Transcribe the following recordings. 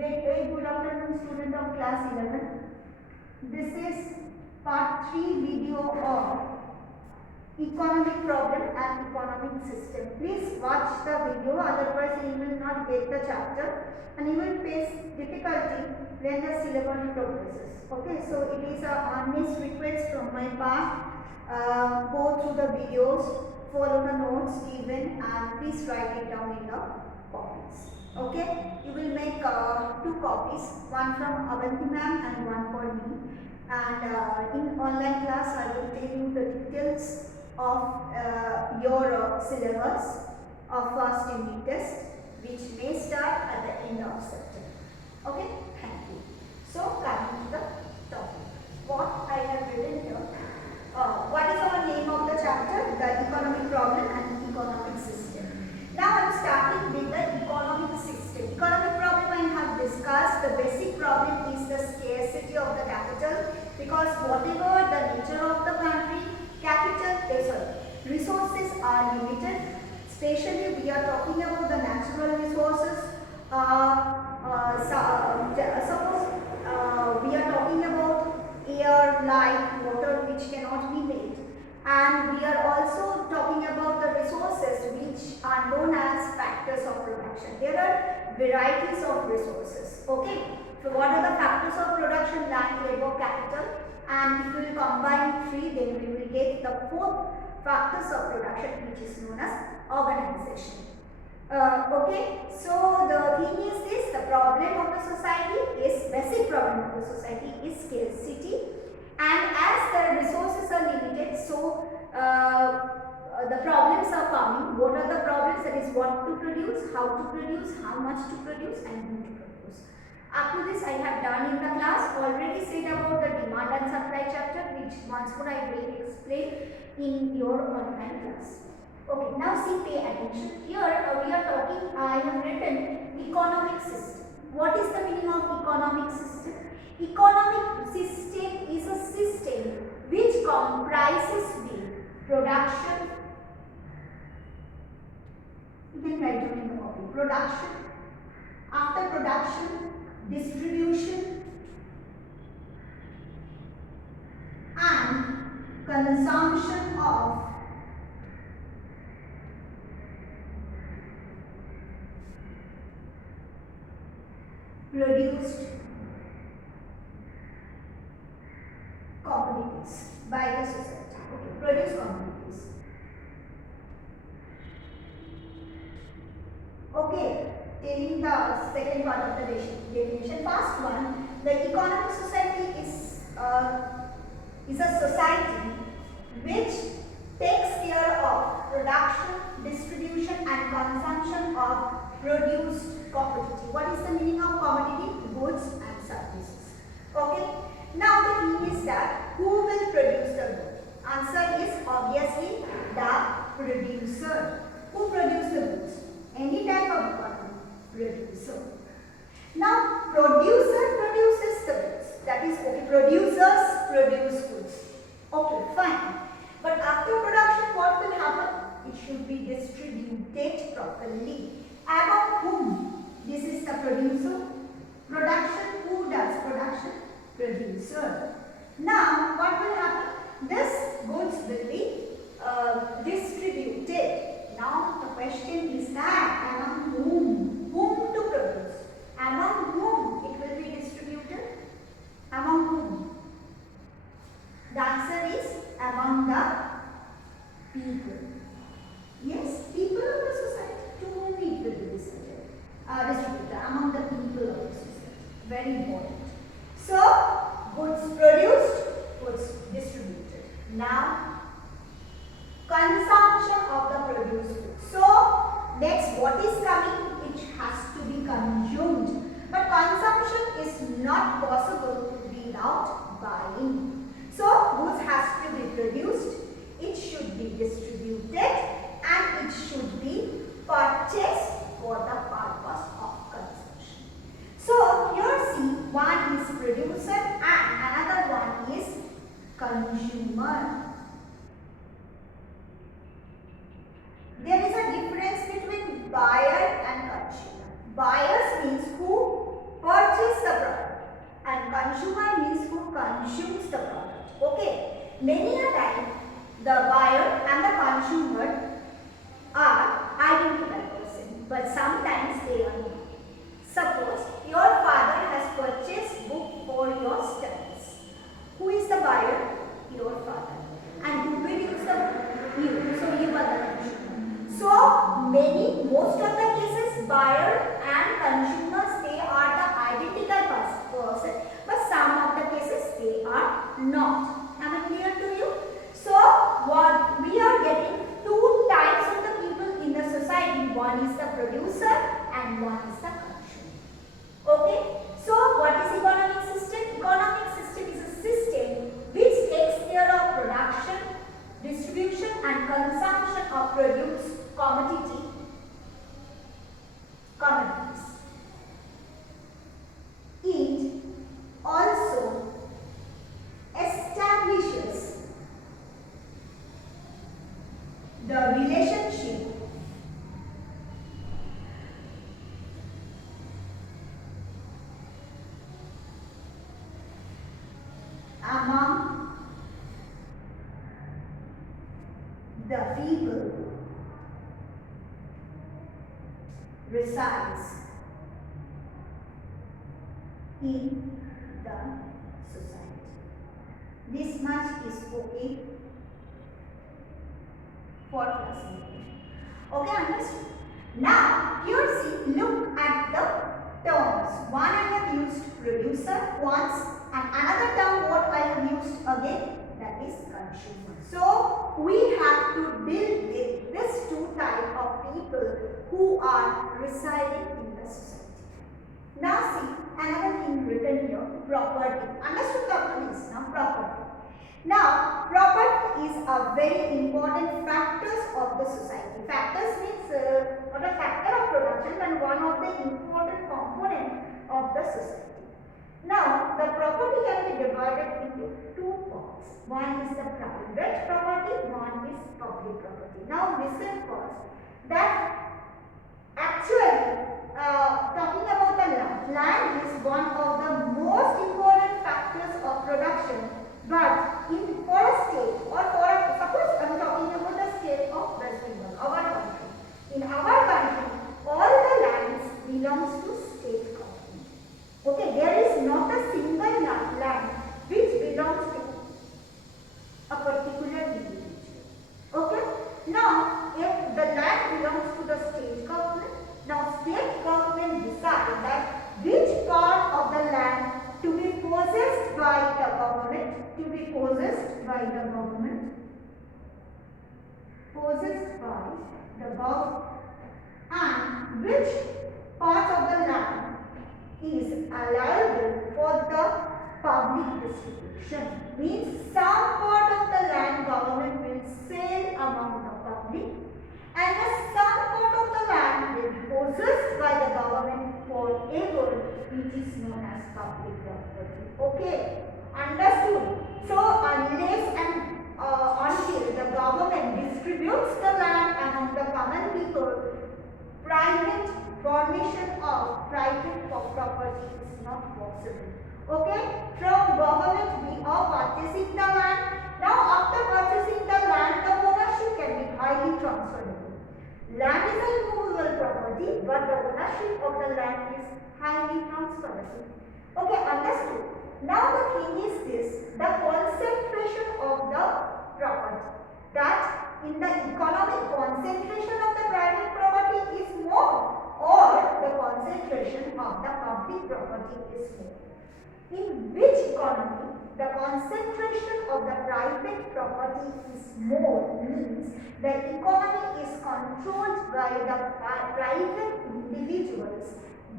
Very good afternoon, student of class 11. This is part 3 video of economic problem and economic system. Please watch the video, otherwise you will not get the chapter and you will face difficulty when the syllabus progresses. Okay, so it is a honest request from my part. Go through the videos, follow the notes given, and please write it down in the copies. Okay, you will make 2 copies, one from Avanti ma'am and one for me. And in online class, I will tell you the details of your syllabus of first unit test, which may start at the end of September. Okay, thank you. So, coming to the topic, what I have written here. What is our name of the chapter? The economic problem and economic system. Now I am starting with the economic system. Economic problem I have discussed. The basic problem is the scarcity of the capital, because whatever the nature of the country, resources are limited. Especially we are talking about the natural resources. Suppose we are talking about air, light, water, which cannot be made. And we are also talking about the resources which are known as factors of production. There are varieties of resources. Okay. So what are the factors of production? Land, labor, capital. And if we will combine 3, then we will get the 4 factors of production, which is known as organization. Okay. So the thing is this: the problem of the society is basic problem of the society is scarcity. And as the resources are limited, so the problems are coming. What are the problems? That is what to produce, how to produce, how much to produce, and who to produce. Up to this I have done in the class. Already said about the demand and supply chapter, which once more I will explain in your online class. Okay, now see, pay attention. Here we are talking, I have written economic system. What is the meaning of economic system? Economic system is a system which comprises the production, you can write down in the copy, production, after production, distribution and consumption of produced commodities by the society. Okay, produce commodities. Okay, taking the second part of the definition. First one, the economic society is a society which takes care of production, distribution and consumption of produced commodity. What is the meaning of commodity? Goods and services. Okay. Now the thing is that who will produce the good? Answer is obviously the producer. Who produces the goods? Any type of economy, producer. Now producer produces the goods. That is okay. Producers produce goods. Okay, fine. But after production, what will happen? It should be distributed properly. Among whom? This is the producer. Production. Who does production? Producer. Now what will happen? This goods will be distributed. Now the question is that among whom? Whom to produce? Among whom it will be distributed? Among whom? The answer is among the people. Yes, people of the society. To whom it will be distributed? Among the people of the society. Very important. So, goods produced, goods distributed. Now, consumption of the produced goods. So, next what is coming? It has to be consumed. But consumption is not possible without buying. So, goods has to be produced, it should be distributed and it should be purchased for the purpose of consumption. So, here see, one is producer and another one is consumer. There is a difference between buyer and consumer. Buyers means who purchase consumer means who consumes the product. Okay. Many a time the buyer and the consumer are identical person, but sometimes they are not. Suppose your father has purchased book for your studies. Who is the buyer? Your father. And who will use the book? You. So you are the consumer. So most of the cases, buyer and consumers, they are the identical person, but some of the cases they are not. Am I clear to you? So what we are getting two types of the people in the society. One is the producer and one is the consumer. Okay. So what is economic system? Economic system is a system which takes care of production, distribution and consumption of produce, commodities. It also establishes the relationship among the people resides in the society. This much is okay for class. Okay, understood? Now, here see, look at the terms. One I have used producer once and another term what I have used again, that is consumer. So, we have to deal with these two types of people who are residing in the society. Now see, another thing written here, property. Understood the is now property. Now, property is a very important factors of the society. Factors means not a factor of production and one of the important component of the society. Now, the property can be divided into two parts. One is the private property, one is public property. Now, listen first that actually talking about the land. Land is one of the most important factors of production. But for a state or for a, suppose I am talking about the state of West Bengal, our country. In our country, all the lands belongs to state government. Okay, there is not a single land which belongs to a particular individual. Okay, now if the land belongs to the state government, now state government decide that which part of the land to be possessed by the government, and which part of the land is allowable for the public distribution. Means some part of the land government will sell among the public and some part of the land will be possessed by the government forever, which is known as public property. Okay, understood? So unless and until the government distributes the land among the common people, private formation of private property is not possible. Okay, from government we are purchasing the land. Now after purchasing the land, the ownership can be highly transferable. Land is a immovable property, but the ownership of the land is highly transferable. Okay, understood? Now the thing is this, the concentration of the property. That in the economic concentration of the private property is more or the concentration of the public property is more. In which economy the concentration of the private property is more means the economy is controlled by the private individuals.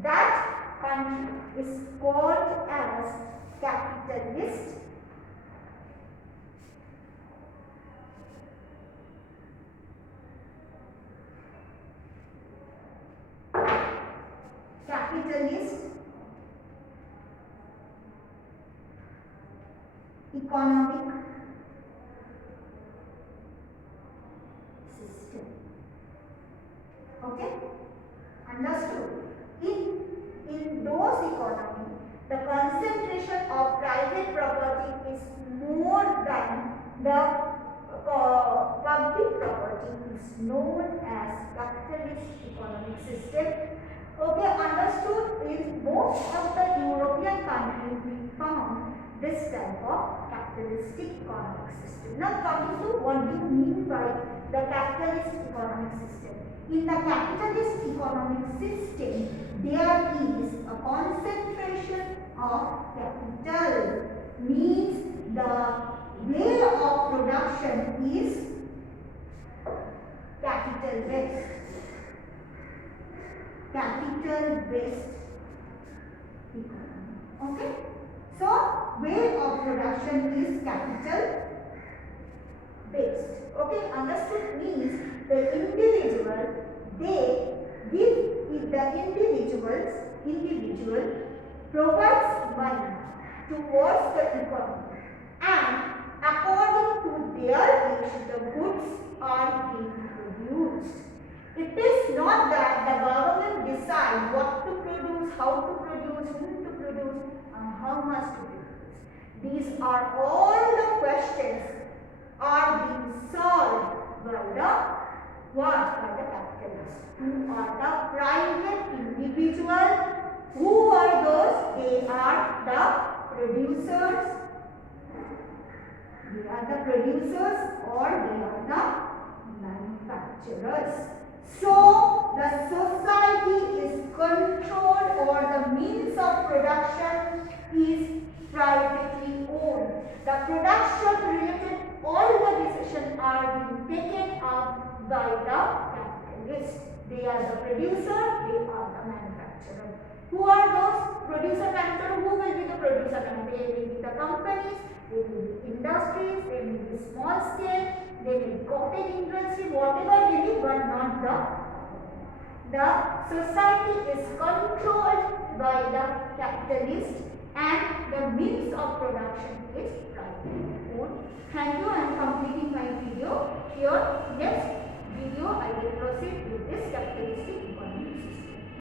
That country is called as capitalist. Economic system. Okay, understood? In those economy, the concentration of public property is known as capitalist economic system. Okay, understood. In most of the European countries we found this type of capitalistic economic system. Now coming to what do you mean by the capitalist economic system? In the capitalist economic system, there is a concentration of capital, means the way of production is capital based. Capital based economy. Okay? So, way of production is capital based. Okay? Understood means the individual, they give, if the individual provides money towards the economy, and according to their wish the goods are being produced. It is not that the government decides what to produce, how to produce, whom to produce, and how much to produce. These are all the questions are being solved by the what? By the capitalists, who are the private individual. Who are those? They are the producers. They are the producers or they are the manufacturers. So, the society is controlled or the means of production is privately owned. The production related, all the decisions are being taken up by the capitalists. They are the producer, they are the manufacturer. Who are those producer manufacturer? Who will be the producer manufacturer? They will be the companies, they will be industries, they will be small scale, they will be cottage industry, whatever they be, but not the society is controlled by the capitalist and the means of production is private owned. Thank you. I am completing my video here. Next video I will proceed